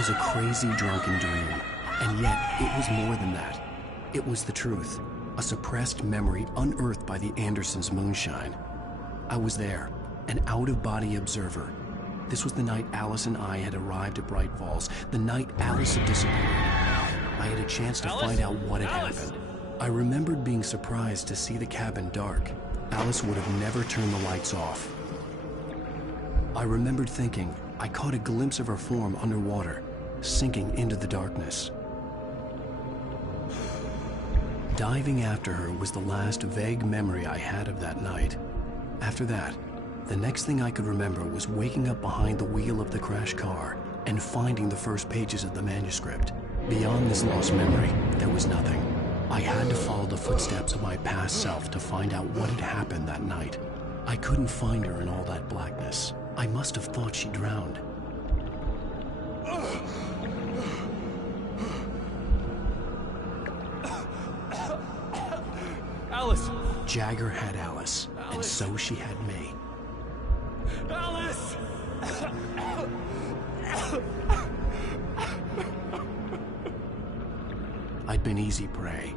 was a crazy, drunken dream, and yet it was more than that. It was the truth, a suppressed memory unearthed by the Andersons' moonshine. I was there, an out-of-body observer. This was the night Alice and I had arrived at Bright Falls, the night Alice had disappeared. I had a chance to find out what had happened. I remembered being surprised to see the cabin dark. Alice would have never turned the lights off. I remembered thinking I caught a glimpse of her form underwater, sinking into the darkness. Diving after her was the last vague memory I had of that night. After that, the next thing I could remember was waking up behind the wheel of the crashed car and finding the first pages of the manuscript. Beyond this lost memory, there was nothing. I had to follow the footsteps of my past self to find out what had happened that night. I couldn't find her in all that blackness. I must have thought she drowned. Alice! Jagger had Alice, and so she had me. Alice! I'd been easy prey.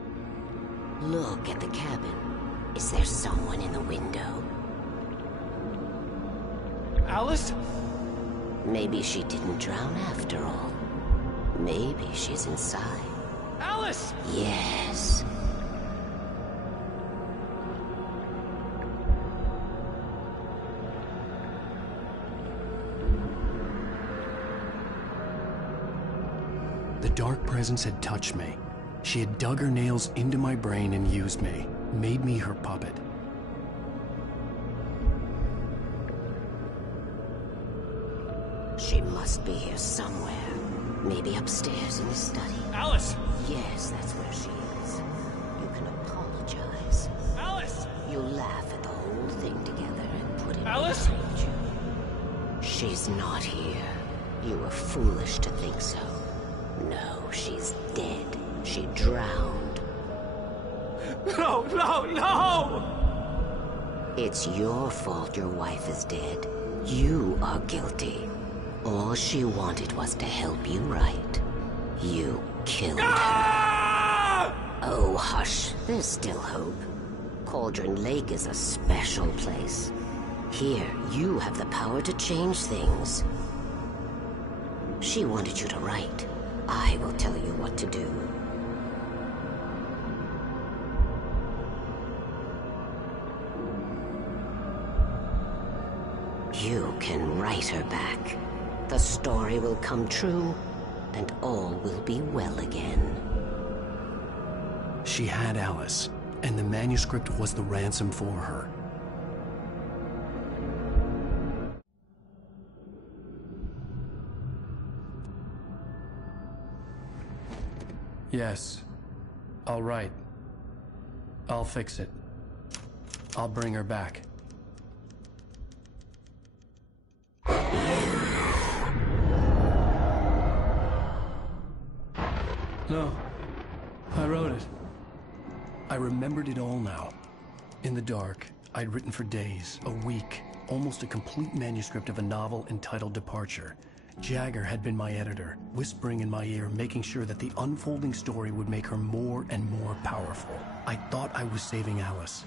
Look at the cabin. Is there someone in the window? Alice? Maybe she didn't drown after all. Maybe she's inside. Alice! Yes. The dark presence had touched me. She had dug her nails into my brain and used me, made me her puppet. She must be here somewhere. Maybe upstairs in the study. Alice! Yes, that's where she is. You can apologize. Alice! You laugh at the whole thing together and put it Alice? behind you. She's not here. You were foolish to think so. No, she's dead. She drowned. No, no, no! It's your fault your wife is dead. You are guilty. All she wanted was to help you right. You killed her. Oh, hush. There's still hope. Cauldron Lake is a special place. Here, you have the power to change things. She wanted you to write. I will tell you what to do. You can write her back. The story will come true, and all will be well again. She had Alice, and the manuscript was the ransom for her. Yes. I'll write. I'll fix it. I'll bring her back. No. I wrote it. I remembered it all now. In the dark, I'd written for days, a week, almost a complete manuscript of a novel entitled Departure. Jagger had been my editor, whispering in my ear, making sure that the unfolding story would make her more and more powerful. I thought I was saving Alice.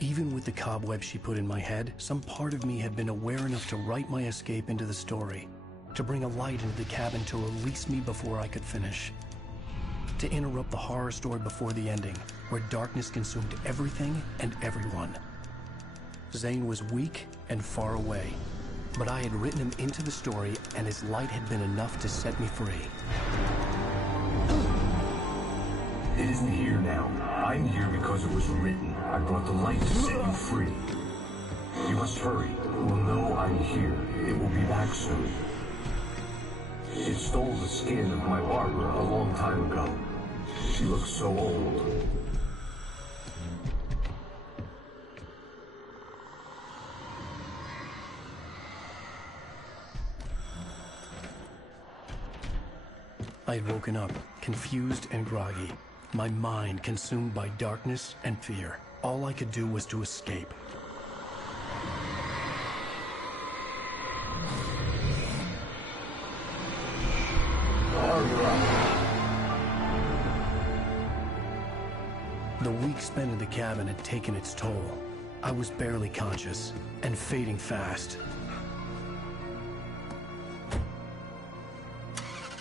Even with the cobweb she put in my head, some part of me had been aware enough to write my escape into the story, to bring a light into the cabin to release me before I could finish, to interrupt the horror story before the ending, where darkness consumed everything and everyone. Zane was weak and far away, but I had written him into the story, and his light had been enough to set me free. It isn't here now. I'm here because it was written. I brought the light to set you free. You must hurry. We'll know I'm here. It will be back soon. It stole the skin of my Barbara a long time ago. She looks so old. I had woken up, confused and groggy, my mind consumed by darkness and fear. All I could do was to escape. The week spent in the cabin had taken its toll. I was barely conscious, and fading fast.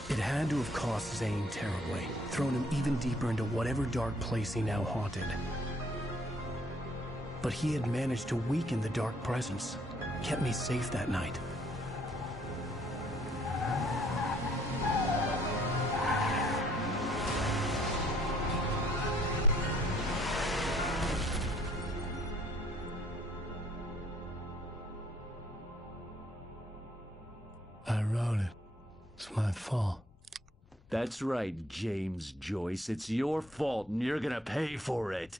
It had to have cost Zane terribly, thrown him even deeper into whatever dark place he now haunted. But he had managed to weaken the dark presence, kept me safe that night. I wrote it. It's my fault. That's right, James Joyce. It's your fault, and you're gonna pay for it.